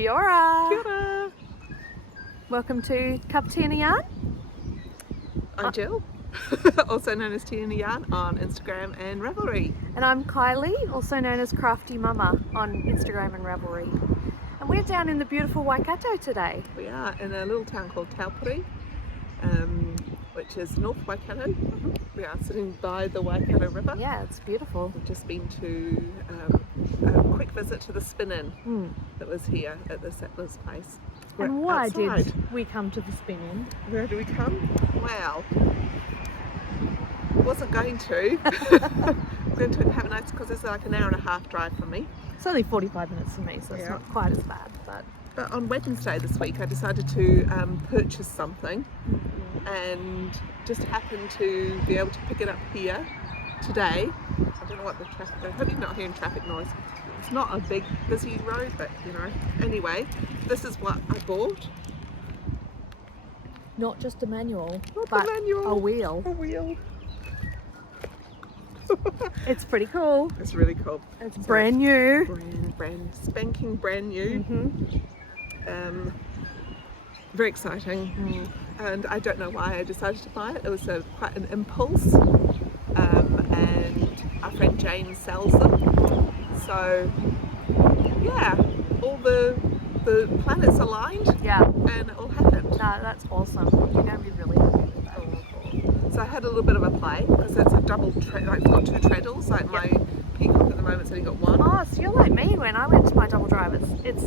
Kia ora. Kia ora. Welcome to Cup Tea and a Yarn. I'm Jill, also known as Tea and a Yarn on Instagram and Ravelry. And I'm Kylie, also known as Crafty Mama on Instagram and Ravelry. And we're down in the beautiful Waikato today. We are in a little town called Taupiri, which is North Waikato. We are sitting by the Waikato River. Yeah, it's beautiful. We've just been to a quick visit to the spin-in that was here at the settlers' place. And why outside. did we come to the spin-in? Where do we come? Well, wasn't going to. Going to have a nice, because it's like an hour and a half drive from me. It's only 45 minutes for me, so it's not quite as bad. But on Wednesday this week I decided to purchase something and just happened to be able to pick it up here today. I don't know what the traffic, I hope you're not hearing traffic noise. It's not a big busy road, but you know. Anyway, this is what I bought. Not just a manual, Not but the manual. a wheel. A wheel. It's pretty cool. It's really cool. It's brand new. Spanking brand new. Very exciting. And I don't know why I decided to buy it. It was quite an impulse. And our friend Jane sells them. So yeah, all the planets aligned. Yeah. And it all happened. No, that's awesome. You're going to be really happy with that. So I had a little bit of a play because it's a double like it's got two treadles. Like my Peacock at the moment's only got one. Oh, so you're like me when I went to my double drive. It's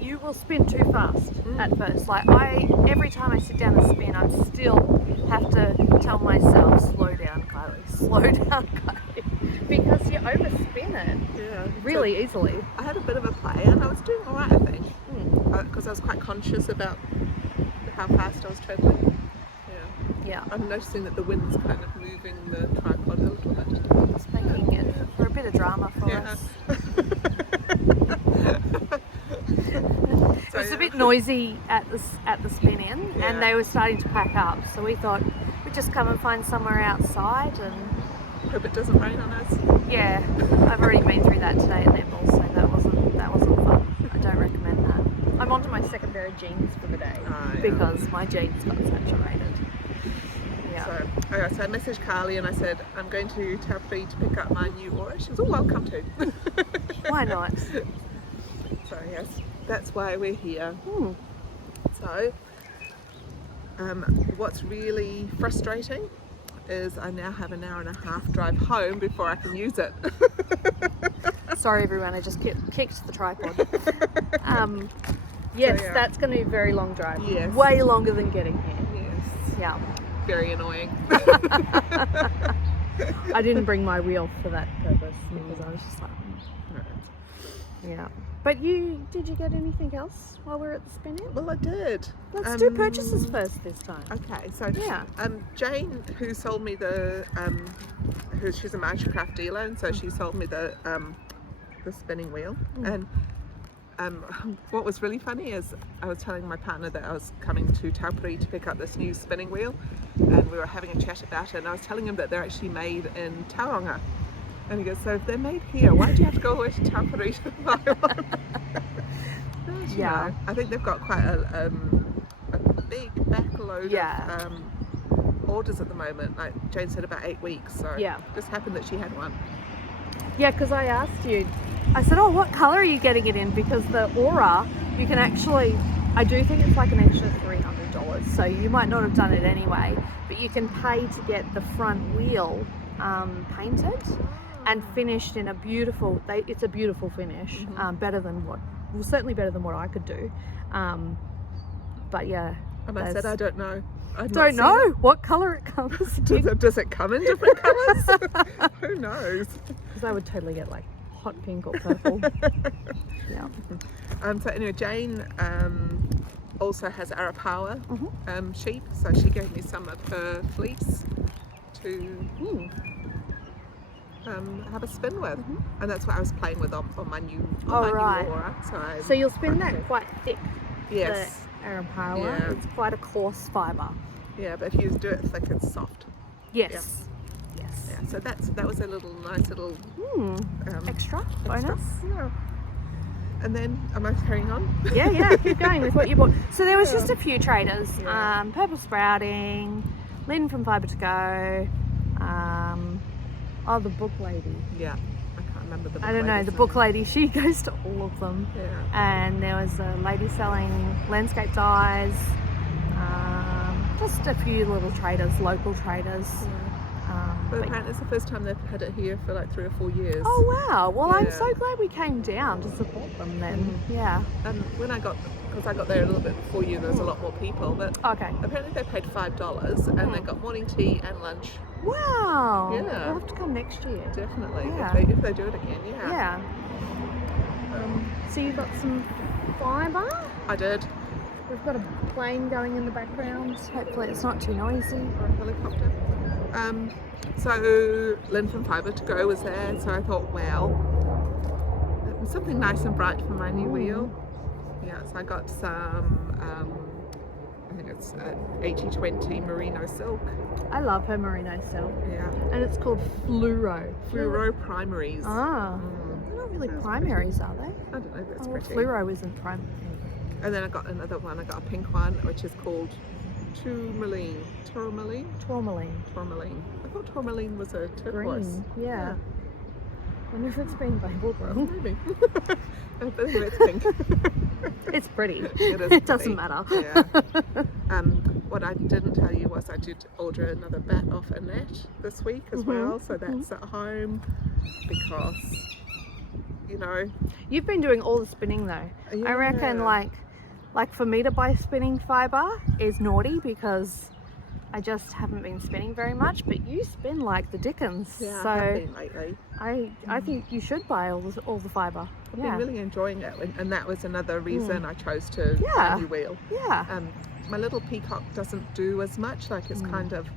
you will spin too fast at first. Like every time I sit down and spin, I still have to tell myself, slow down, Kylie, slow down, Kylie, because you overspin it really easily. I had a bit of a play and I was doing all right, I think, because I was quite conscious about how fast I was travelling. Yeah. I'm noticing that the wind's kind of moving the tripod a little bit. It's making it for a bit of drama for us. So, it was a bit noisy at the spin-in, and they were starting to pack up. So we thought we'd just come and find somewhere outside and hope it doesn't rain on us. Yeah, I've already been through that today at netball, so that wasn't fun. I don't recommend that. I'm onto my second pair of jeans for the day because my jeans got saturated. So I messaged Carly and I said, I'm going to Taupiri to pick up my new aura. She was, oh, I'll come too. Why not? So yes, that's why we're here. So what's really frustrating is I now have an hour and a half drive home before I can use it. Sorry everyone, I just kicked the tripod. Yes, that's going to be a very long drive. Yes. Way longer than getting here. Yes. Yeah. Very annoying. I didn't bring my wheel for that purpose because I was just like, yeah. But did you get anything else while we were at the spin-in? Well, I did. Let's do purchases first this time. Okay, so Jane, who sold me she's a Mastercraft dealer, and so she sold me the spinning wheel. And what was really funny is I was telling my partner that I was coming to Taupiri to pick up this new spinning wheel, and we were having a chat about it, and I was telling him that they're actually made in Tauranga. And he goes, so if they're made here, why do you have to go all the way to Taupiri to buy one? Yeah. I think they've got quite a big backload of orders at the moment. Like Jane said, about 8 weeks. So it just happened that she had one. Yeah, because I asked you, I said, oh, what colour are you getting it in? Because the aura, you can actually, I do think it's like an extra $300. So you might not have done it anyway, but you can pay to get the front wheel painted and finished in a beautiful, it's a beautiful finish, certainly better than what I could do. But yeah. And I said, I don't know. I don't know what colour it comes in. Does it come in different colours? Who knows? Because I would totally get like hot pink or purple. Yeah. So anyway, Jane also has Arapawa sheep, so she gave me some of her fleece to have a spin with, and that's what I was playing with on my new aura. So you'll spin that quite thick. Yes. The Arapawa. It's quite a coarse fibre. Yeah, but if you do it thick, it's soft. Yes. Yes. Yeah. So that was a nice little extra bonus. Yeah. And then, am I carrying on? Yeah, keep going with what you bought. So there was just a few traders. Yeah. Purple Sprouting, Lynn from Fibre to Go, the book lady. Yeah, I can't remember the book I don't know, lady's the book name. lady, she goes to all of them. Yeah. And there was a lady selling landscape dyes, just a few little traders, local traders. But apparently it's the first time they've had it here for like 3 or 4 years. Oh wow, well I'm Yeah. so glad we came down to support them then. Yeah. And when I got there a little bit before you, there was a lot more people, but Okay. apparently they paid $5 and they got morning tea and lunch. Wow. Yeah. We'll have to come next year. Definitely, Yeah. if they do it again, yeah. Yeah. So you got some fibre? I did. We've got a plane going in the background. Hopefully it's not too noisy. Or a helicopter. So Lynn from Fibre to Go was there, so I thought, well, something nice and bright for my new wheel. Yeah, so I got some, I think it's 80/20 merino silk. I love her merino silk. Yeah. And it's called Fluoro. Fluoro primaries. Ah. They're not really primaries, are they? I don't know, that's Oh, pretty. Fluoro isn't primary. And then I got another one, I got a pink one, which is called Tourmaline. Tourmaline. Tourmaline. I thought tourmaline was a turquoise. Green. Yeah. I wonder if it's been labelled wrong. Maybe. But anyway, it's pink. It's pretty. It is It doesn't pretty. matter. Yeah. What I didn't tell you was I did order another bat off Annette this week as well, so that's at home because, you know. You've been doing all the spinning though. I reckon Yeah. like for me to buy spinning fibre is naughty because I just haven't been spinning very much, but you spin like the dickens. Yeah, So I have been lately. I think you should buy all the fibre. I've been really enjoying it, and that was another reason I chose to buy Yeah. a new wheel. Yeah. My little peacock doesn't do as much, like it's kind of,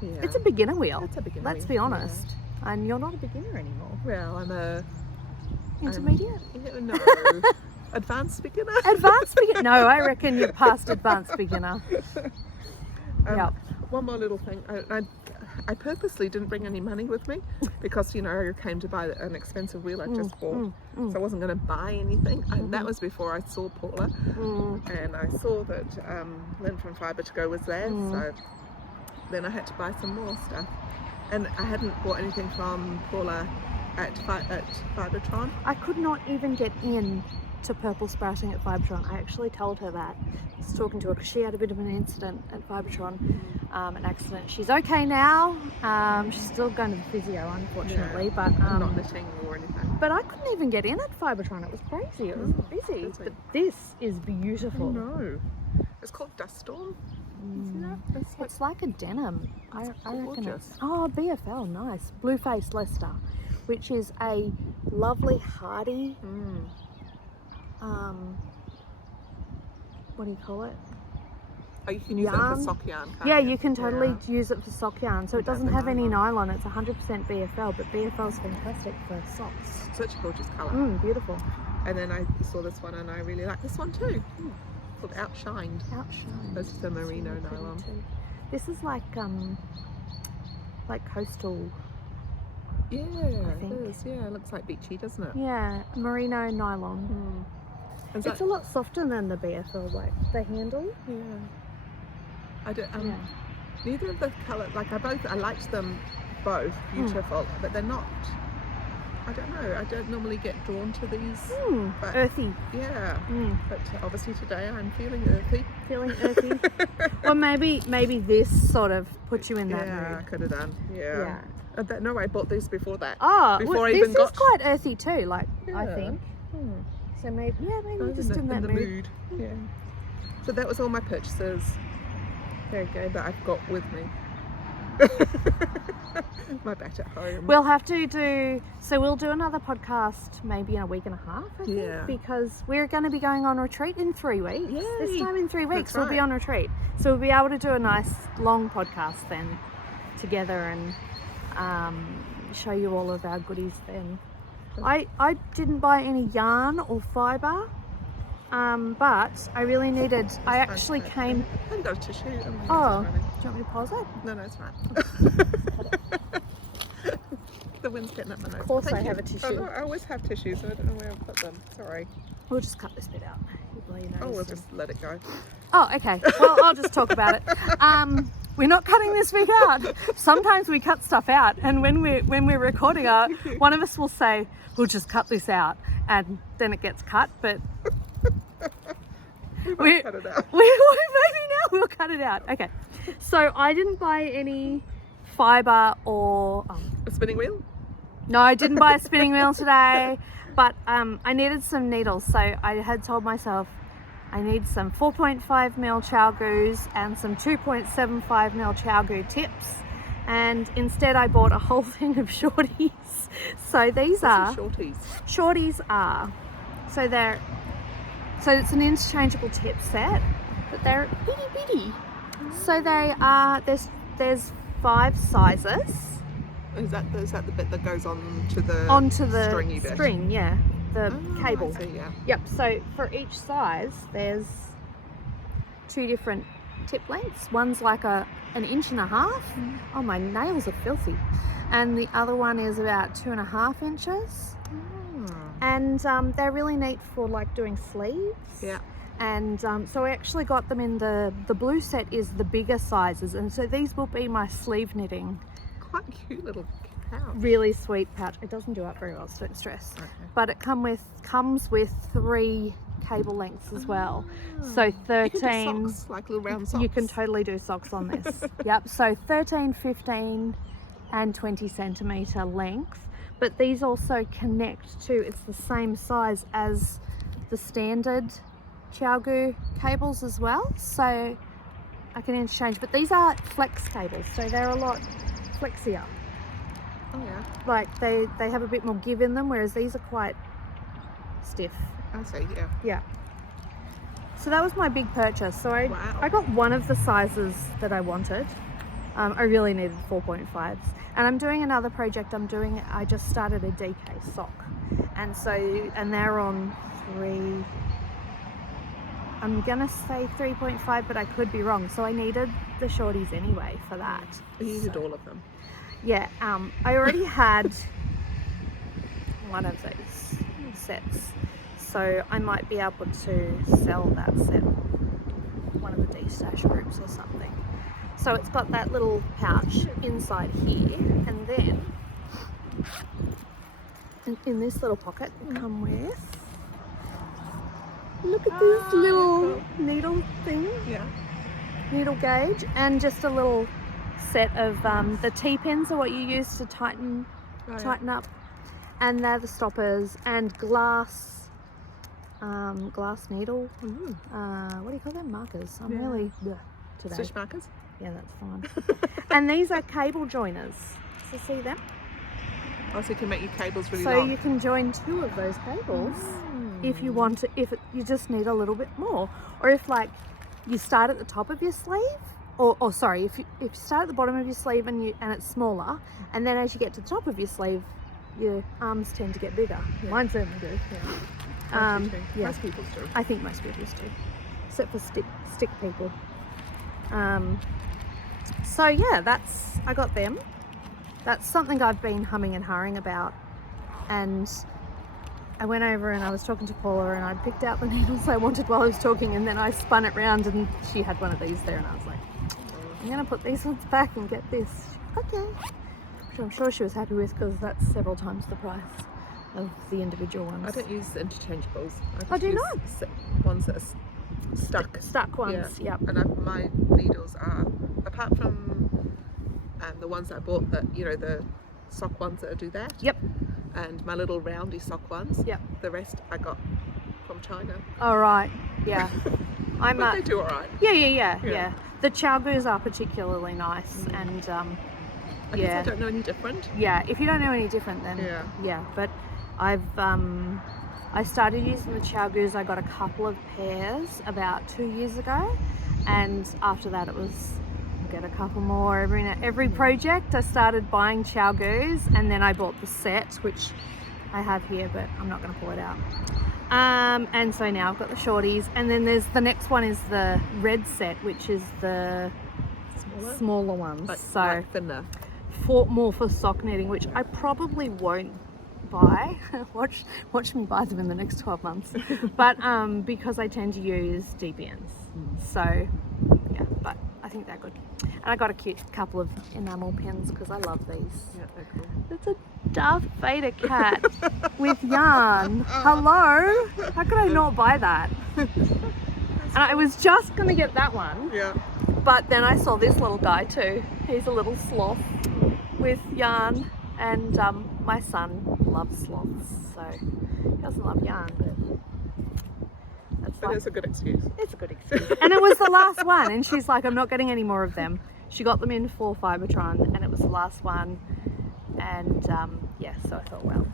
yeah. It's a beginner wheel. It's a beginner Let's wheel, be honest. And you're not a beginner anymore. Well, I'm a Intermediate? no, advanced beginner. Advanced beginner? No, I reckon you're past advanced beginner. Yeah. One more little thing. I purposely didn't bring any money with me because, you know, I came to buy an expensive wheel I just bought. So I wasn't going to buy anything. And that was before I saw Paula. And I saw that Lynn from Fibre to Go was there. So then I had to buy some more stuff. And I hadn't bought anything from Paula at Fibretron. I could not even get in to Purple Sprouting at Fibretron. I actually told her that. I was talking to her because she had a bit of an incident at Fibretron, an accident. She's okay now. She's still going to the physio, unfortunately, but not knitting or anything. But I couldn't even get in at Fibretron. It was crazy. It was busy. busy. But this is beautiful. No, it's called Dust Storm. See that? It's like a denim. I reckon gorgeous. it's. Oh, BFL, nice. Blue-faced Leicester, which is a lovely hardy. What do you call it? Oh, you can use it Yarn. for sock yarn, can't Yeah, you? you can totally Yeah. use it for sock yarn. So it Without doesn't the have any nylon. nylon. It's 100% BFL, but BFL is fantastic for socks. Such a gorgeous colour. Beautiful. And then I saw this one and I really like this one too. Called Outshined. Outshine. This is the merino Really pretty nylon. too. This is like coastal. Yeah, think. it is. Yeah, it looks like beachy, doesn't it? Yeah, merino nylon. Is It's that, a lot softer than the BFL, like the handle. yeah. I don't. Yeah. Neither of the colour. Like I liked them both beautiful, but they're not. I don't know. I don't normally get drawn to these. But Earthy. yeah. But obviously today I'm feeling earthy. Feeling earthy. Well, maybe this sort of puts you in that Yeah, I mood. could have done. Yeah. Yeah. No, I bought these before that. Oh, Before well, I this even is got- quite earthy too. Like I Yeah. think. So maybe I was just in that the mood. Yeah. So that was all my purchases Very good. that I've got with me. My bat at home. We'll have to do. So we'll do another podcast maybe in a week and a half. I think, Yeah. because we're going to be going on retreat in 3 weeks. This Yay. time in 3 weeks That's we'll be right. on retreat. So we'll be able to do a nice long podcast then together and show you all of our goodies then. I didn't buy any yarn or fibre, but I really needed. I actually came. I haven't got a tissue. Oh, do you want me to pause it? No, it's right. the wind's getting up my nose. Of course Thank I you. have a tissue. Oh, look, I always have tissues. I don't know where I've put them. Sorry. We'll just cut this bit out. You blow your nose. Oh, we'll just let it go. Oh, okay. Well, I'll just talk about it. We're not cutting this bit out. Sometimes we cut stuff out, and when we're recording, one of us will say, "We'll just cut this out," and then it gets cut. But We might cut it out. maybe now we'll cut it out. Okay. So I didn't buy any fibre or A spinning wheel? no, I didn't buy a spinning wheel today, but I needed some needles. So I had told myself I need some 4.5mm chalgoos and some 2.75mm chalgoo tips. And instead I bought a whole thing of shorties. So these are Shorties. shorties are, so it's an interchangeable tip set, but they're bitty bitty. So they are, there's 5 sizes. Is that the bit that goes onto the stringy bit? string, yeah, the cable. I see, yeah. Yep, so for each size there's 2 different tip lengths. One's like an 1.5 inches. Oh, my nails are filthy. And the other one is about 2.5 inches. And they're really neat for like doing sleeves. Yeah. And so I actually got them in the blue set is the bigger sizes, and so these will be my sleeve knitting. Quite a cute little pouch. Really sweet pouch. It doesn't do up very well, so don't stress. Okay. But it comes with 3 cable lengths as well. So 13. You can do socks, like little round socks. You can totally do socks on this. Yep. So 13, 15, and 20 centimetre length. But these also connect to, it's the same size as the standard chalgoo cables as well. So I can interchange, but these are flex cables, so they're a lot flexier. Oh yeah. Like they have a bit more give in them, whereas these are quite stiff. I see, yeah. Yeah. So that was my big purchase. So I got one of the sizes that I wanted. I really needed 4.5s. And I'm doing another project. I just started a DK sock. And they're on 3, I'm gonna say 3.5, but I could be wrong. So I needed the shorties anyway for that. You needed all of them. Yeah, I already had one of those sets. So I might be able to sell that set, one of the D-stash groups or something. So it's got that little pouch inside here, and then in this little pocket will come with, look at this little needle thing, needle gauge, and just a little set of the T-pins are what you use to tighten up, and they're the stoppers, and glass needle, what do you call them, markers? I'm really today. Stitch markers? Yeah, that's fine. And these are cable joiners. So see them? Oh, so you can make your cables really So long. you can join 2 of those cables if you want to, you just need a little bit more. Or if like you start at the top of your sleeve, or sorry, if you start at the bottom of your sleeve and it's smaller, and then as you get to the top of your sleeve, your arms tend to get bigger. Yeah. Mine certainly do. Yeah. Most people do. I think most people do, except for stick people. So yeah, I got them. That's something I've been humming and hawing about, and I went over and I was talking to Paula and I picked out the needles I wanted while I was talking, and then I spun it round and she had one of these there, and I was like, I'm gonna put these ones back and get this. Okay. Which I'm sure she was happy with, because that's several times the price of the individual ones. I don't use interchangeables. I do use not. Ones that are stuck ones, yeah. Yep. And my needles are, apart from the ones I bought, that the sock ones that do that. Yep. And my little roundy sock ones. Yep. The rest I got from China. All right. Yeah. But they do all right. Yeah. The chalgoos are particularly nice, and I guess I don't know any different. Yeah, if you don't know any different, then yeah. But I started using the chalgoos. I got a couple of pairs about 2 years ago, and after that it was get a couple more every project. I started buying chalgoos, and then I bought the set, which I have here, but I'm not going to pull it out. And so now I've got the shorties, and then there's the next one is the red set, which is the smaller ones. But so like thinner. more for sock knitting, which I probably won't buy. watch me buy them in the next 12 months. But because I tend to use DBNs. So yeah, but I think they're good. And I got a cute couple of enamel pins because I love these. Yeah, they're cool. It's a Darth Vader cat with yarn. Hello? How could I not buy that? And I was just gonna get that one. Yeah. But then I saw this little guy too. He's a little sloth with yarn, and my son loves sloths, so he doesn't love yarn, But it's a good excuse. it's a good excuse. And it was the last one, and she's like, I'm not getting any more of them. She got them in for Fibretron, and it was the last one, and yeah, so I thought, well,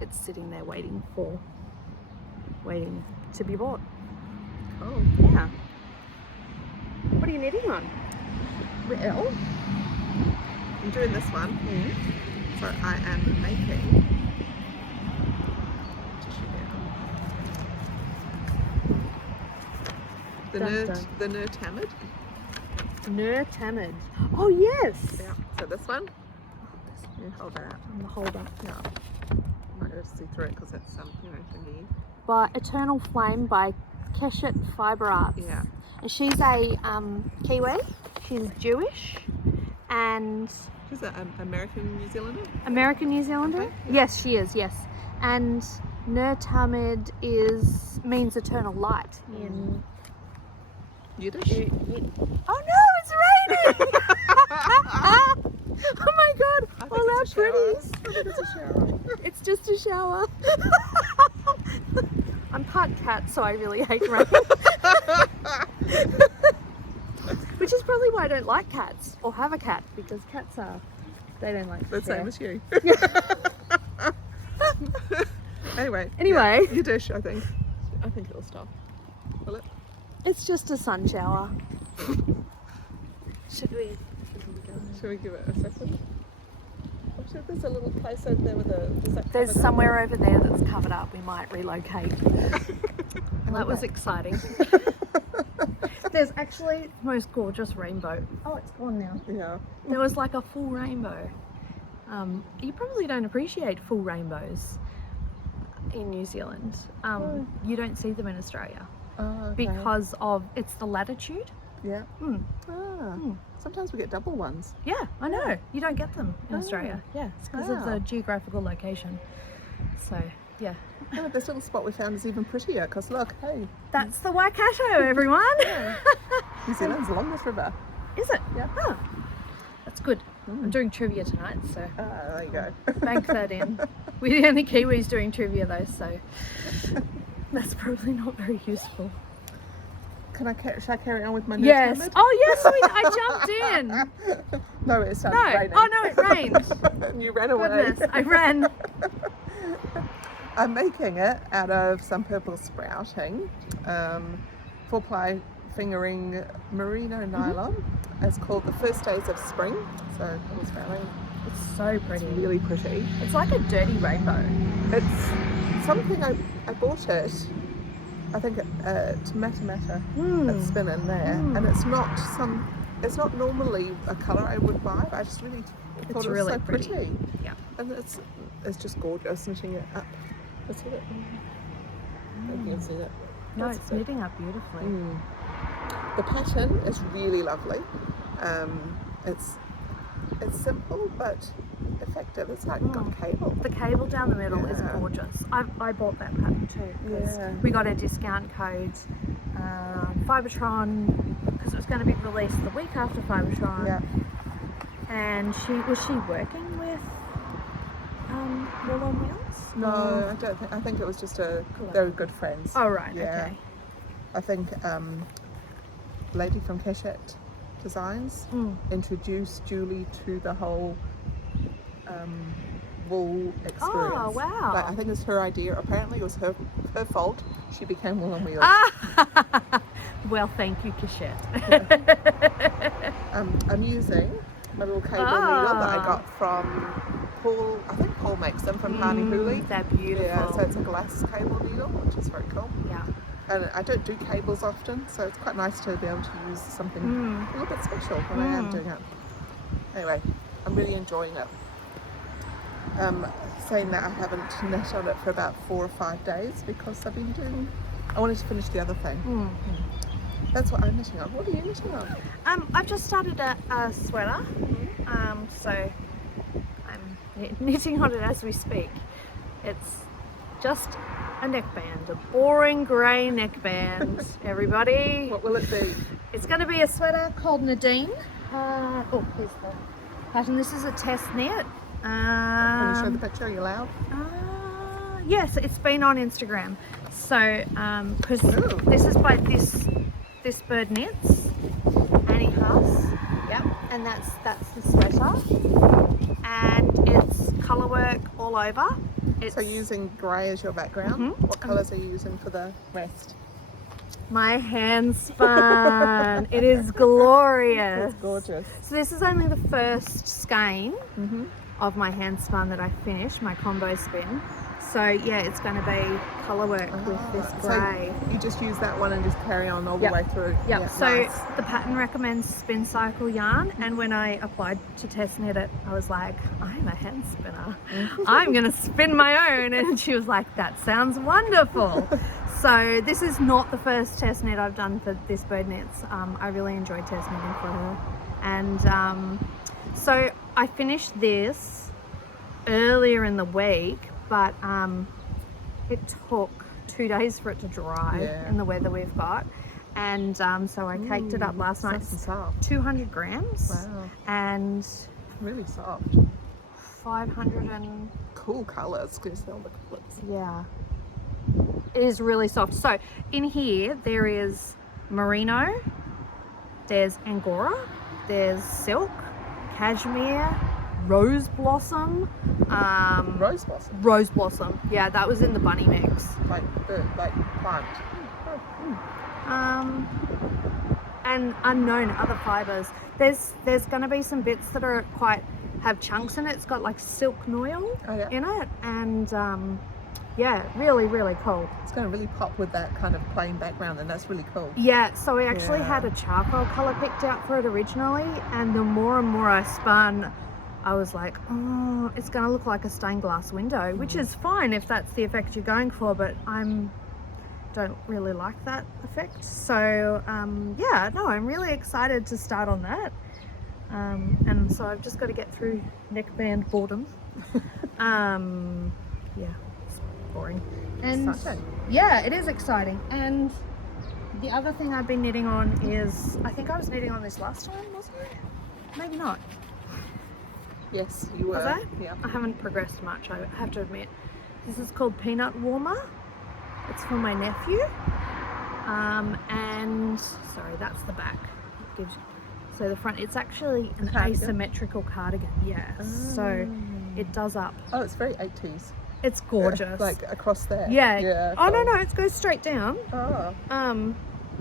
it's sitting there waiting to be bought. Oh. Yeah. What are you knitting on? Well, I'm doing this one. So I am making the Nerd Tamid. Oh yes. Yeah. So this one. You hold that out. And the holder. Yeah. I might have to see through it because it's thingy. By Eternal Flame by Keshet Fibre Arts. Yeah. And she's a Kiwi. She's Jewish and She's an American New Zealander. American New Zealander. Okay. Yes, she is. Yes. And Nurtamid means eternal light in Yiddish. Oh no, it's raining! Oh my god! All our pretties. I think it's a shower. It's just a shower. I'm part cat, so I really hate rain. Which is probably why I don't like cats or have a cat, because cats they don't like The same hair. as you. Anyway. Anyway. Yeah, Yiddish, I think it'll stop. Will it? It's just a sun shower. Should we? Should we give it a second? I'm sure there's a little place over there with There's somewhere over there that's covered up. We might relocate. That was exciting. There's actually the most gorgeous rainbow. Oh, it's gone now. Yeah. There was like a full rainbow. You probably don't appreciate full rainbows in New Zealand. You don't see them in Australia because of it's the latitude. Yeah. Sometimes we get double ones. Yeah, I know. You don't get them in Australia. Yeah, it's because of the geographical location. So, yeah. Oh, this little spot we found is even prettier because look, hey. That's the Waikato, everyone. New Zealand's the longest river. Is it? Yeah. Oh, that's good. I'm doing trivia tonight, so There you go. bank that in. We're the only Kiwis doing trivia though, so that's probably not very useful. Should I carry on with my Yes. Nerd Oh yes, I jumped in. No, it started No. raining. Oh no, it rained. And you ran away. Goodness, I ran. I'm making it out of some purple sprouting, 4-ply fingering merino nylon. It's called the First Days of Spring. So purple sprouting. It's so pretty. It's really pretty. It's like a dirty rainbow. It's something I bought it. I think Tomato at Spinning there, and it's not normally a colour I would buy, but I just really thought it was really so pretty. Yeah. And it's just gorgeous knitting it up. Let's see it. You can see it. No, That's it's it. knitting up beautifully. The pattern is really lovely. It's simple but effective. It's like got cable. The cable down the middle is Yeah. gorgeous. I bought that pattern too because we got a discount code Fibretron because it was going to be released the week after Fibretron. Yeah. And was she working with Wool on Wheels? No, I don't think. I think it was just they were good friends. Oh right, Yeah. okay. I think lady from Keshet Designs introduced Julie to the whole wool experience. Oh wow. Like, I think it's her idea. Apparently it was her fault. She became Wool on Wheels. Well, thank you, Keshet. I'm using my little cable needle that I got from Paul. I think Paul makes them from Harney Hooley. They're beautiful. Yeah, so it's a glass cable needle, which is very cool. Yeah. And I don't do cables often, so it's quite nice to be able to use something a little bit special when I am doing it. Anyway, I'm really enjoying it. Saying that, I haven't knit on it for about 4 or 5 days because I've been doing, I wanted to finish the other thing. That's what I'm knitting on. What are you knitting on? I've just started a sweater, so I'm knitting on it as we speak. It's just a neckband, a boring grey neckband, everybody. What will it be? It's going to be a sweater called Nadine. Oh, here's the pattern. This is a test knit. Can you show the picture? Are you allowed? Yes, it's been on Instagram. So, because this is by this bird knits, Annie Huss. Yep, and that's the sweater, and it's colour work all over. So you're using grey as your background. What colours are you using for the rest? My hand spun. It is glorious. It's gorgeous. So this is only the first skein of my hand spun that I finished, my combo spin. So yeah, it's going to be colour work with this grey. So you just use that one and just carry on all the way through. Yep. Yeah, So nice. the pattern recommends spin cycle yarn, and when I applied to test knit it, I was like, I'm a hand spinner. I'm going to spin my own. And she was like, that sounds wonderful. So this is not the first test knit I've done for this bird knits. I really enjoyed test knitting for her. And so I finished this earlier in the week, but it took 2 days for it to dry in the weather we've got. And so I caked it up last night. Nice and soft. 200 grams. Wow. And Really soft. 500 and... Cool colours. Can you see all the colours? Yeah. It is really soft. So in here there is merino, there's angora, there's silk, cashmere, rose blossom. Rose blossom. Rose blossom. Yeah, that was in the bunny mix. Like plant. And unknown other fibers. There's going to be some bits that are have chunks in it. It's got like silk noil in it, and yeah, really, really cool. It's going to really pop with that kind of plain background, and that's really cool. Yeah, so we actually had a charcoal colour picked out for it originally, and the more and more I spun, I was like, oh, it's going to look like a stained glass window, which is fine if that's the effect you're going for, but don't really like that effect. So yeah, no, I'm really excited to start on that. And so I've just got to get through neckband boredom. Yeah, it's boring. And Exciting. yeah, it is exciting. And the other thing I've been knitting on is, I think I was knitting on this last time, wasn't I? Maybe not. Yes, you were. Was I? Yeah. I haven't progressed much, I have to admit. This is called Peanut Warmer. It's for my nephew. And sorry, that's the back. So the front, it's actually an asymmetrical cardigan. Yeah. So it does up. Oh, it's very 80s. It's gorgeous. Like across there. Yeah. Yeah. Oh cool. no, it goes straight down. Oh.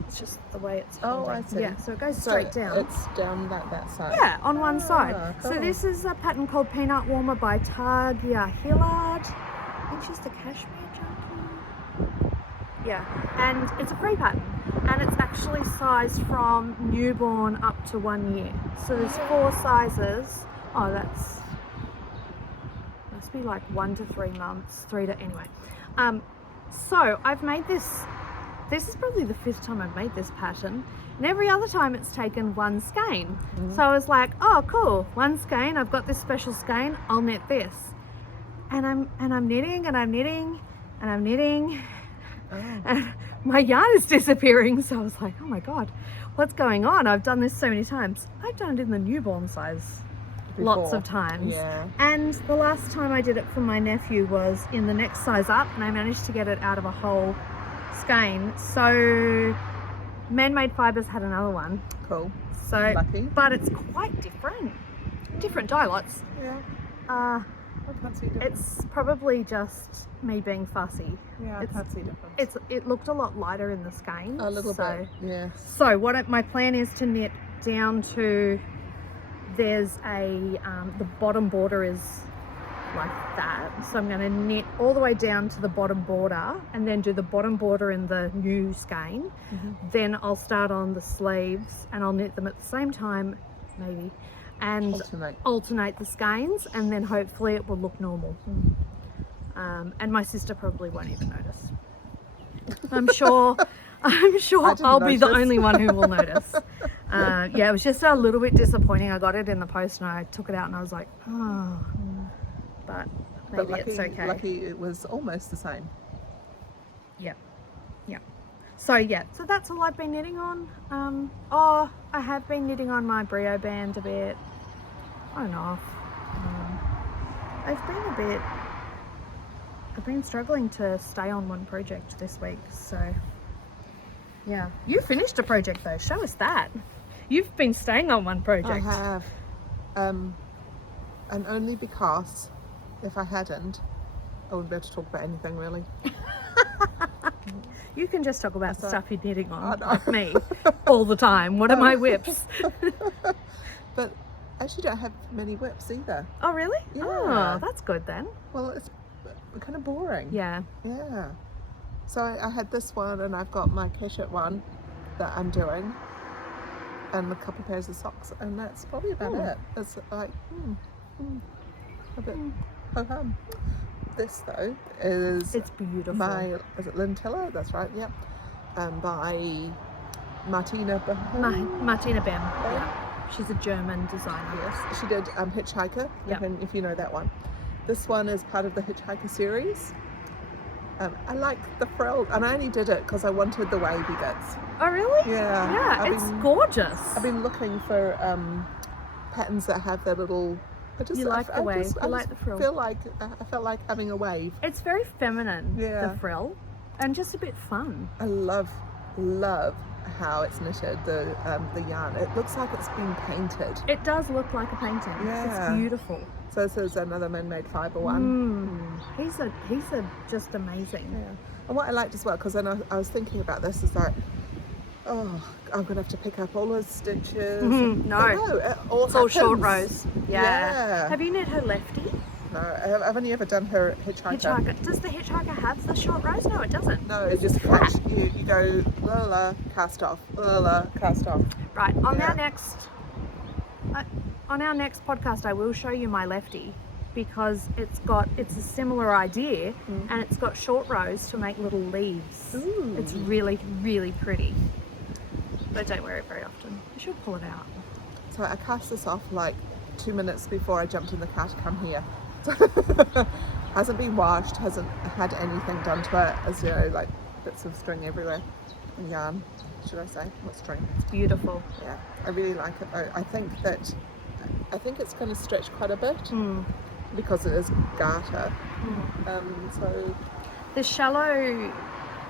It's just the way it's Oh, holding. I see. Yeah, so it goes straight down. It's down that side. Yeah, on one side. Cool. So this is a pattern called Peanut Warmer by Tagia Hillard. I think she's the cashmere junkie. Yeah, and it's a free pattern, and it's actually sized from newborn up to 1 year. So there's 4 sizes. Oh, that's must be like 1 to 3 months, anyway. So I've made this. This is probably the 5th time I've made this pattern, and every other time it's taken 1 skein. So I was like, oh cool, 1 skein, I've got this special skein, I'll knit this. And I'm knitting and I'm knitting and I'm knitting, and my yarn is disappearing. So I was like, oh my god, what's going on? I've done this so many times. I've done it in the newborn size lots of times. Yeah. And the last time I did it for my nephew was in the next size up, and I managed to get it out of a whole skein. So Man-Made Fibers had another one. Cool. So Lucky. but it's quite different dye lots. Yeah. I can't see difference. It's probably just me being fussy. Yeah, I can't see difference. It looked a lot lighter in the skein. A little bit. Yeah. So my plan is to knit down to, there's the bottom border is like that. So I'm going to knit all the way down to the bottom border, and then do the bottom border in the new skein. Then I'll start on the sleeves and I'll knit them at the same time, maybe. and alternate the skeins, and then hopefully it will look normal. And my sister probably won't even notice. I'm sure I'll be the only one who will notice. Yeah, it was just a little bit disappointing. I got it in the post and I took it out and I was like, oh, but maybe it's okay. Lucky it was almost the same. Yeah. So that's all I've been knitting on. I have been knitting on my brio band a bit, on and off. I've been struggling to stay on one project this week, so yeah. You finished a project though, show us that. You've been staying on one project. I have, and only because if I hadn't, I wouldn't be able to talk about anything really. You can just talk about the stuff you're knitting on, like me, all the time. What are my whips? But I actually don't have many whips either. Oh really? Yeah. Oh, that's good then. Well, it's kind of boring. Yeah. So I had this one, and I've got my Keshet one that I'm doing, and a couple pairs of socks, and that's probably about it. It's like a bit ho-hum. This though is, it's beautiful. Is it Lintilla? That's right. Yep. By Martina Bem. Yeah. She's a German designer. Yes, she did Hitchhiker. Yep. If you know that one. This one is part of the Hitchhiker series. I like the frill, and I only did it because I wanted the wavy bits. Oh really? Yeah. Yeah, it's gorgeous. I've been looking for patterns that have their little. You like the wave. You like the frill. I felt like having a wave. It's very feminine. The frill, and just a bit fun. I love how it's knitted. The yarn. It looks like it's been painted. It does look like a painting. Yeah. It's beautiful. So this is another man-made fibre one. He's just amazing. Yeah. And what I liked as well, because then I was thinking about this, is like, oh, I'm gonna have to pick up all those stitches. No, it's all short rows. Yeah. Have you knit her lefty? No, I've only ever done her hitchhiker. Does the hitchhiker have the short rows? No, it doesn't. No, it just flat. You go la la, cast off, la la, cast off. Right. On our next podcast, I will show you my lefty, because it's a similar idea, and it's got short rows to make little leaves. Ooh. It's really, really pretty. But I don't wear it very often. I should pull it out. So I cast this off like 2 minutes before I jumped in the car to come here. Hasn't been washed, hasn't had anything done to it, as you know, like bits of string everywhere. And yarn, should I say? What string? It's beautiful. Yeah, I really like it though. I think it's going to stretch quite a bit because it is garter. So the shallow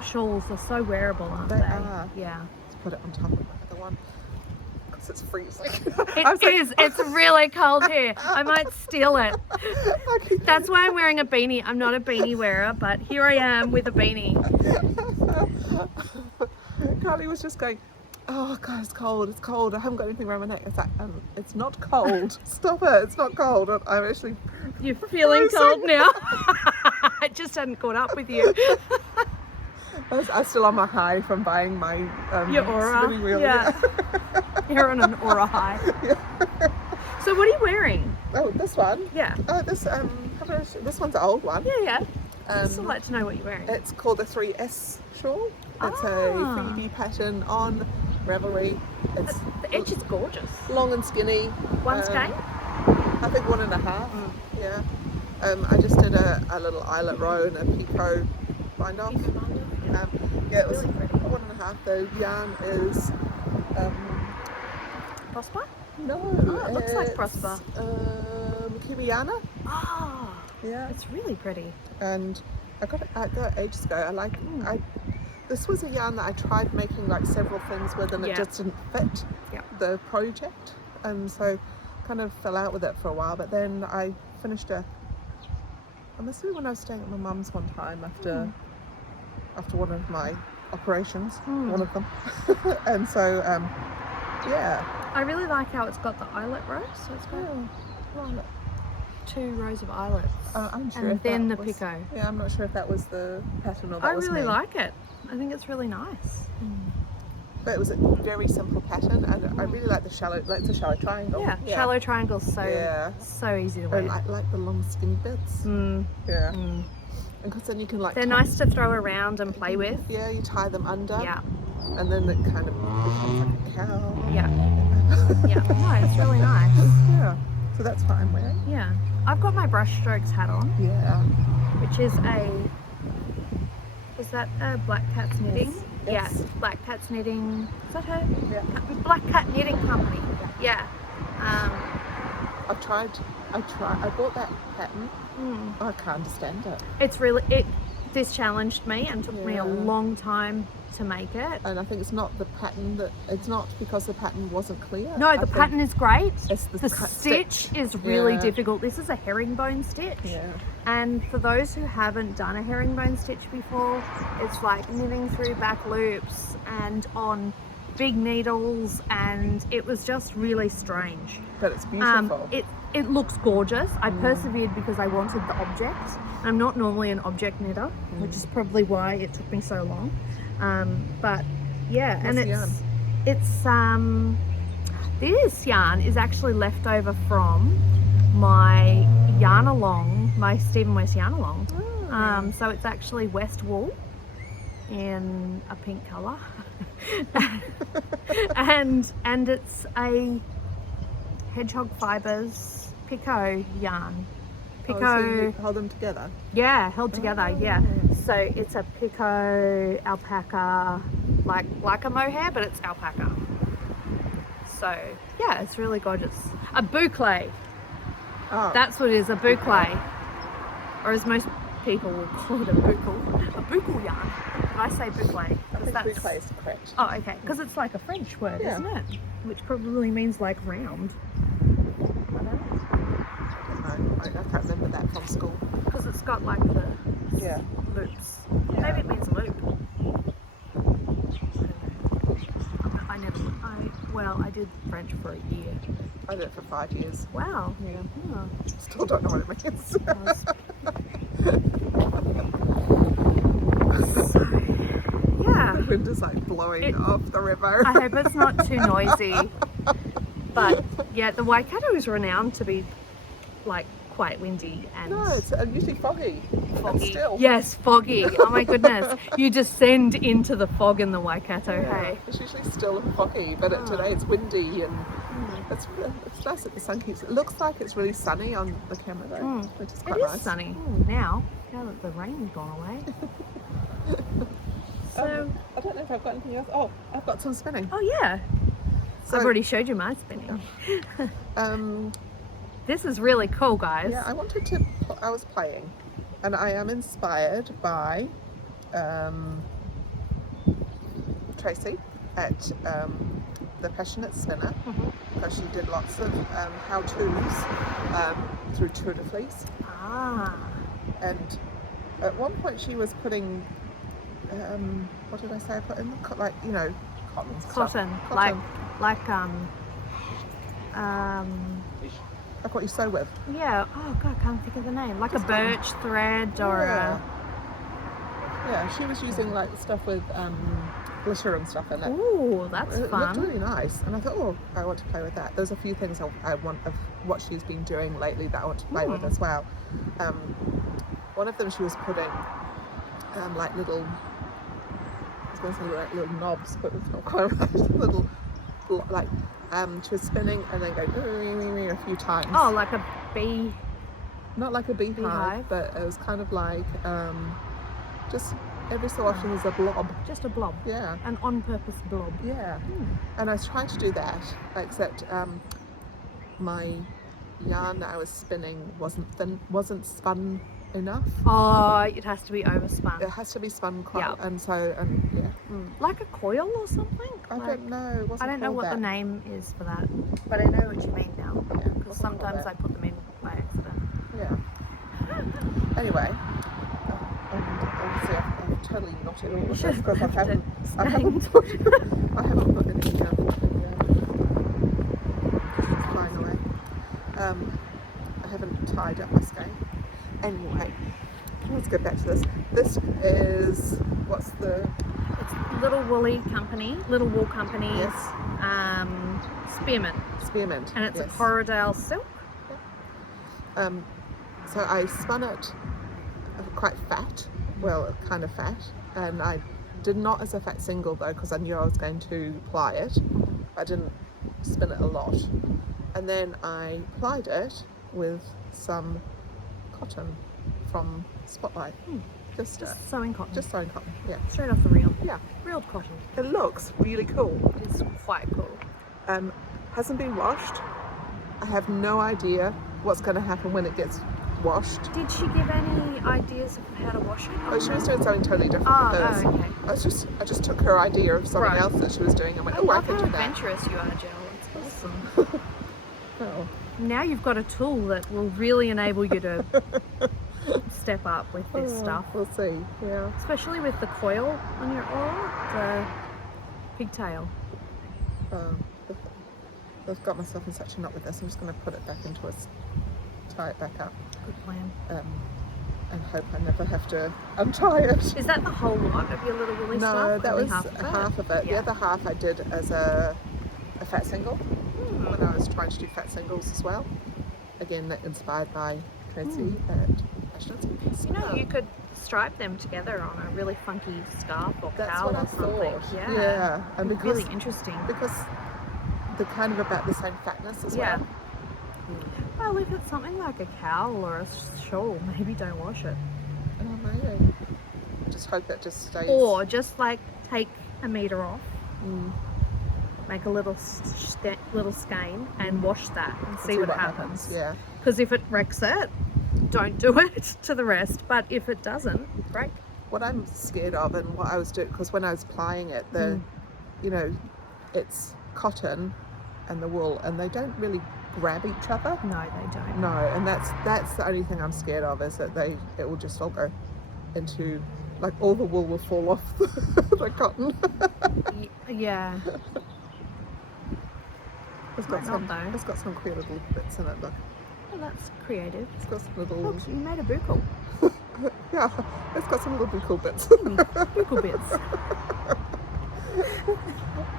shawls are so wearable, aren't they? They are. Yeah. Put it on top of the other one because it's freezing. It is. It's really cold here. I might steal it. That's why I'm wearing a beanie. I'm not a beanie wearer, but here I am with a beanie. Carly was just going, oh God, it's cold. It's cold. I haven't got anything around my neck. It's like, it's not cold. Stop it. It's not cold. I'm actually. You're feeling cold now. I just hadn't caught up with you. I'm still on my high from buying my your aura. spinning wheel. Yeah. You're on an aura high. Yeah. So what are you wearing? Oh, this one. Yeah. Oh, this one's an old one. Yeah. I'd still like to know what you're wearing. It's called the 3S shawl. It's a 3D pattern on Ravelry. It's the edge is gorgeous. Long and skinny. One skein? I think 1.5. Yeah. I just did a little eyelet row and a picot bind off. Yeah, it was really pretty. 1.5. The yarn is Prosper? No, it looks like Prosper. Kiwiana. Oh, yeah, it's really pretty. And I got it ages ago. This was a yarn that I tried making like several things with, and it just didn't fit the project, and so kind of fell out with it for a while. But then I finished I must have been when I was staying at my mum's one time after one of my operations, one of them, and so yeah. I really like how it's got the eyelet row, so it's got 2 rows of eyelets. I'm sure. And then the picot. Yeah, I'm not sure if that was the pattern or that was I really me. like it. I think it's really nice. But it was a very simple pattern, and I really like the shallow, like it's a shallow triangle. Yeah, shallow triangles, so easy to I wear. like the long skinny bits. Yeah. Because then you can like... They're nice to throw around and play with. Yeah, you tie them under. Yeah. And then it kind of becomes like a cow. Yeah. Yeah. No, it's really nice. Yeah. So that's what I'm wearing. Yeah. I've got my brushstrokes hat on. Yeah. Which is is that a Black Cat's Knitting? Yes. Yeah, Black Cat's Knitting. Is that her? Yeah. Black Cat Knitting Company. Yeah. I bought that pattern. I can't understand it. It's really, this challenged me and took me a long time to make it. And I think it's not the pattern it's not because the pattern wasn't clear. No, the pattern is great. It's the stitch is really difficult. This is a herringbone stitch. Yeah. And for those who haven't done a herringbone stitch before, it's like knitting through back loops and on big needles, and it was just really strange. But it's beautiful. It looks gorgeous. I persevered because I wanted the object. I'm not normally an object knitter, which is probably why it took me so long. But yeah, and this yarn is actually left over from my yarn along, my Stephen West yarn along. So it's actually West wool in a pink colour. and it's a hedgehog fibres picot yarn. So you hold them together? Yeah, held together, yeah. So it's a picot alpaca, like a mohair, but it's alpaca. So yeah, it's really gorgeous. A boucle. Oh. That's what it is, a boucle. Or as most people will call it, a bucle yarn. But I say boucle. I think boucle is correct. Oh, okay, because it's like a French word, isn't it? Which probably means like round. I can't remember that from school. Because it's got like the loops. Yeah. Maybe it means loop. I did French for a year. I did it for 5 years. Wow. Yeah. Oh. Still don't know what it means. So, yeah. The wind is like blowing off the river. I hope it's not too noisy. But yeah, the Waikato is renowned to be like quite windy and no, it's usually foggy. Still. Yes, foggy. Oh my goodness, you descend into the fog in the Waikato. Hey, it's usually still and foggy, but today it's windy and it's nice that the sun keeps. It looks like it's really sunny on the camera though, which is quite nice. It is sunny now that the rain's gone away. So I don't know if I've got anything else. Oh, I've got some spinning. Oh yeah. So, I've already showed you my spinning. This is really cool, guys. Yeah, I was playing, and I am inspired by Tracy at the Passionate Spinner, because she did lots of how-tos through Tour de Fleece. And at one point she was putting, what did I say I put in? Like, you know, cotton. Like what you sew with. Yeah. Oh god, I can't think of the name. Like a birch thread or Yeah, she was using like stuff with glitter and stuff in it. Ooh, that's fun. It looked really nice, and I thought, oh, I want to play with that. There's a few things I want of what she's been doing lately that I want to play with as well. One of them she was putting like little, I was going to say like little knobs, but it's not quite right. Little like she was spinning and then going a few times. Oh, like a bee. Not like a beehive, but it was kind of like just every so often there's a blob. Just a blob. Yeah. An on-purpose blob. Yeah. And I was trying to do that, except my yarn that I was spinning wasn't spun enough. Oh, it has to be overspun. It has to be spun quite, and so yeah. Like a coil or something? I don't know. I don't know what the name is for that, but I know what you mean now. Yeah. Because sometimes I put them in by accident. Yeah. Anyway, obviously I've totally knotted all of this because I haven't put anything flying away. I haven't tied up my skein. Anyway, let's get back to this. This is, what's the... It's little wool company, Yes. Spearmint, Spearmint. and it's yes. a Corridale silk. So I spun it quite fat, well, kind of fat, and I did not as a fat single though, because I knew I was going to ply it. I didn't spin it a lot. And then I plied it with some cotton from Spotlight. Just Sewing cotton. Just sewing cotton, yeah. Straight off the reel. Yeah. Reeled cotton. It looks really cool. It's quite cool. Hasn't been washed. I have no idea what's going to happen when it gets washed. Did she give any ideas of how to wash it? Oh, she was doing something totally different Oh, with hers. okay. I just took her idea of something Right. else that she was doing and went, I oh, I love can how do that. adventurous you are, Jill. It's awesome. Oh. Now you've got a tool that will really enable you to step up with this stuff. We'll see, yeah. Especially with the coil on your oar, the pigtail. I've got myself in such a knot with this. I'm just going to put it back into a, tie it back up, Good plan. and hope I never have to untie it. Is that the whole lot of your little woolly stuff? No, that Only was half of it. Yeah. The other half I did as a fat single when I was trying to do fat singles as well. Again, that inspired by Tracy at Fashions. You know, you could stripe them together on a really funky scarf or That's cowl what I or something. thought. Yeah. Yeah, and It's because really interesting. they're kind of about the same fatness as Yeah. well. Well, if it's something like a cowl or a shawl, maybe don't wash it. Oh, maybe. Just hope that just stays. Or just like take a metre off, Mm. make a little little skein and wash that and see what happens. Yeah. Because if it wrecks it, don't do it to the rest. But if it doesn't, great. What I'm scared of and what I was doing, because when I was plying it, you know, it's cotton and the wool, and they don't really grab each other. No, they don't. No, and that's the only thing I'm scared of, is that it will just all go into, like, all the wool will fall off the cotton. Yeah. It's Might not, though. It's got some queer little bits in it. Look, Well, that's creative. it's got some little. Look, you made a buckle. Yeah, it's got some little cool bits. Buckle bits.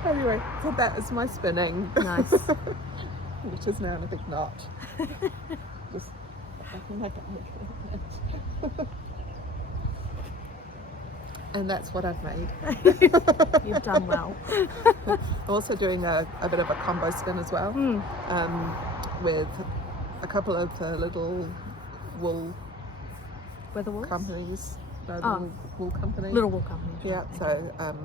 Anyway, so that is my spinning. Nice. Which is now in a big knot. Just and that's what I've made. You've done well. I'm also doing a bit of a combo spin as well, with a couple of the little wool Weather wolves? companies. No, the Oh. wool company. Little wool companies. Yeah, right, so okay.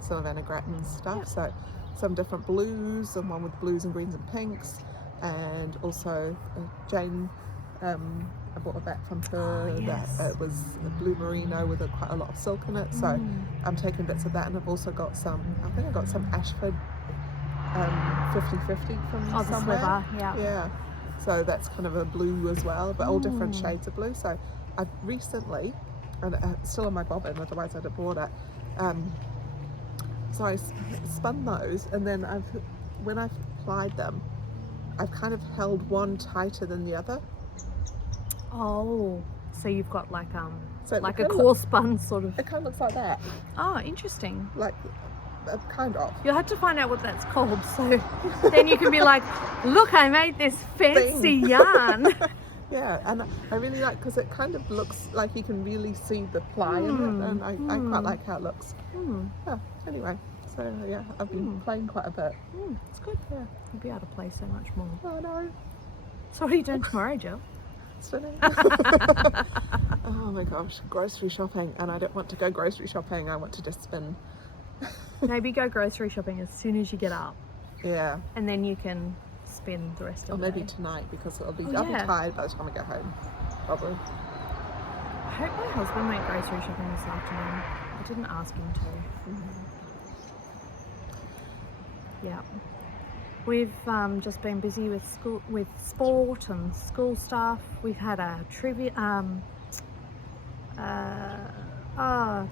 some of Anna Grattan's stuff. Yep. So some different blues, and one with blues and greens and pinks, and also Jane. I bought a back from her. Oh, yes. That it was a blue merino with quite a lot of silk in it. So I'm taking bits of that, and I've also got some. I think I got some Ashford 50/50 from Oh, the somewhere. sliver, yeah. Yeah. So that's kind of a blue as well, but all different shades of blue. So I've recently, and it's still on my bobbin, otherwise I'd have bought it. So I spun those, and then when I've plied them, I've kind of held one tighter than the other. Oh, so you've got like So it like a kinda coarse spun sort of. It kind of looks like that, Oh, interesting. like kind of. You'll have to find out what that's called, so then you can be like, look, I made this fancy Thing. yarn. Yeah, and I really like, because it kind of looks like you can really see the ply in it, and I quite like how it looks. Yeah, anyway, so yeah, I've been playing quite a bit. It's good. Yeah. You'll be able to play so much more. Oh no, So what are you doing tomorrow, Jill? spinning. Oh my gosh, grocery shopping, and I don't want to go grocery shopping, I want to just spin. Maybe go grocery shopping as soon as you get up, Yeah, and then you can spin the rest or of the maybe day. tonight, because it'll be Oh, double yeah. tired by the time I get home, probably. I hope my husband went grocery shopping this afternoon. I didn't ask him to. Yeah. We've just been busy with school, with sport and school stuff. We've had a trivia,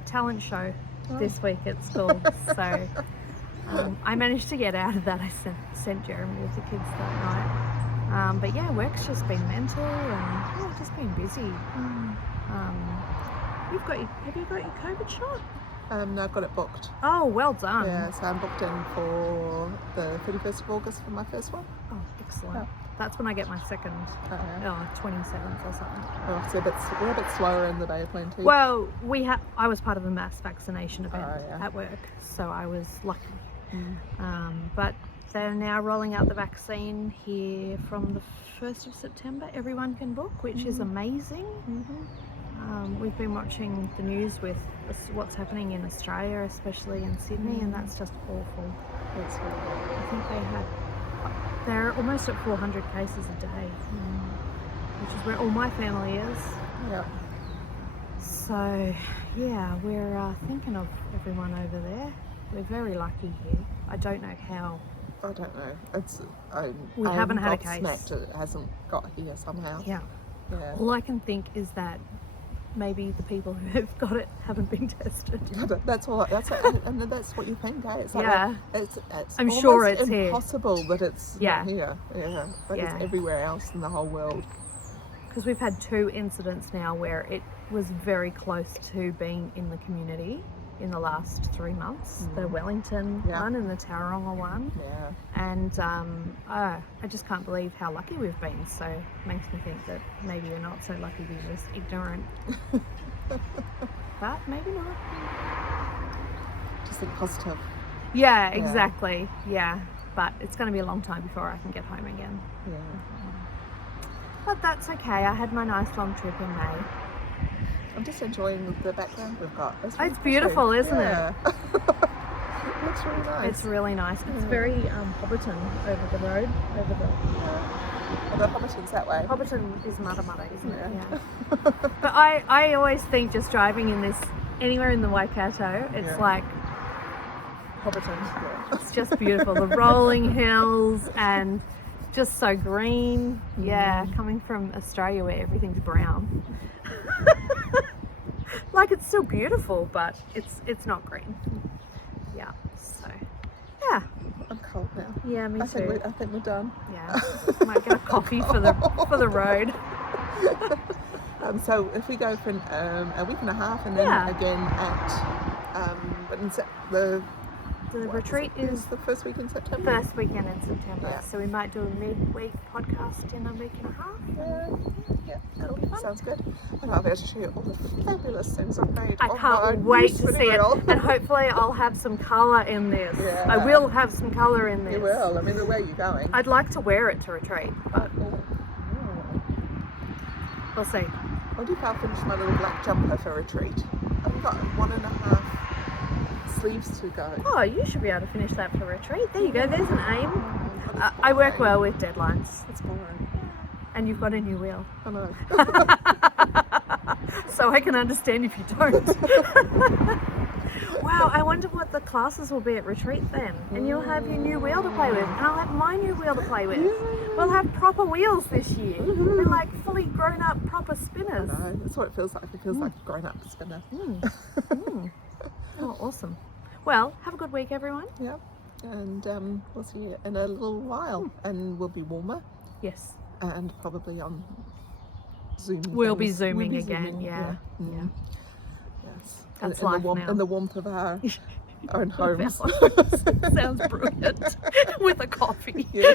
talent show this week at school. So I managed to get out of that. I sent Jeremy with the kids that night. But yeah, work's just been mental, and yeah, just been busy. Have you got your COVID shot? No, I've got it booked. Oh, well done. Yeah, so I'm booked in for the 31st of August for my first one. Oh, excellent. Yeah. That's when I get my second, Oh, yeah. 27th or something. Oh, so we're a bit slower in the Bay of Plenty. Well, I was part of a mass vaccination event yeah. at work, so I was lucky. Mm. But they're now rolling out the vaccine here from the 1st of September. Everyone can book, which is amazing. Mm-hmm. We've been watching the news with what's happening in Australia, especially in Sydney, and that's just awful. That's really good. I think they're almost at 400 cases a day, which is where all my family is. Yeah. So, yeah, we're thinking of everyone over there. We're very lucky here. I don't know how. I don't know. We haven't had a case. It hasn't got here somehow. Yeah. Yeah. All I can think is that maybe the people who have got it haven't been tested. That's all. And that's what you think, eh? It's like, Yeah. It's I'm sure almost it's here. impossible that it's Yeah. not here. Yeah. But Yeah. it's everywhere else in the whole world. Because we've had 2 incidents now where it was very close to being in the community in the last 3 months. The Wellington one and the Tauranga one. Yeah. And I just can't believe how lucky we've been. So it makes me think that maybe we're not so lucky, we're just ignorant. But maybe not. Just think positive. Yeah, exactly. Yeah. But it's going to be a long time before I can get home again. Yeah. But that's okay. I had my nice long trip in May. I'm just enjoying the background we've got. It's beautiful, isn't it? It looks really nice. It's really nice. It's very Hobbiton over the road. Oh, the Hobbiton's that way. Hobbiton is Mudda, isn't it? Yeah. But I always think just driving in this, anywhere in the Waikato, it's like Hobbiton. Yeah. It's just beautiful. The rolling hills and just so green. Yeah, coming from Australia where everything's brown. Like it's still beautiful, but it's not green. Yeah, so yeah. I'm cold now. Yeah, me too. I think we're done. Yeah, might get a coffee for the road. So if we go for a week and a half, and then again at but the retreat is the first week in September. First weekend in September. Yeah. So we might do a midweek podcast in a week and a half. Yeah, That'll be fun. Sounds good. And I'll be able to show you all the fabulous things I've made. I can't wait to see it, and hopefully I'll have some colour in this. Yeah. I will have some colour in this. You will. I mean, where are you going? I'd like to wear it to retreat, but we'll see. I wonder if I'll finish my little black jumper for retreat. I've got 1.5 sleeves to go. Oh, you should be able to finish that for retreat. There you go. There's an aim. I work well with deadlines. It's boring. And you've got a new wheel. I know. So I can understand if you don't. Wow, I wonder what the classes will be at retreat then. And you'll have your new wheel to play with. And I'll have my new wheel to play with. We'll have proper wheels this year. We're like fully grown up proper spinners. I know. That's what it feels like. It feels like a grown up spinner. Oh, awesome. Well, have a good week, everyone. Yeah. And we'll see you in a little while. And we'll be warmer. Yes. And probably on Zoom. We'll be zooming again, yeah. Yes. That's in life the now. In the warmth of our own homes. Sounds brilliant. With a coffee. Yeah.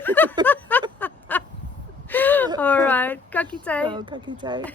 All right. Ka kite. Oh, ka kite.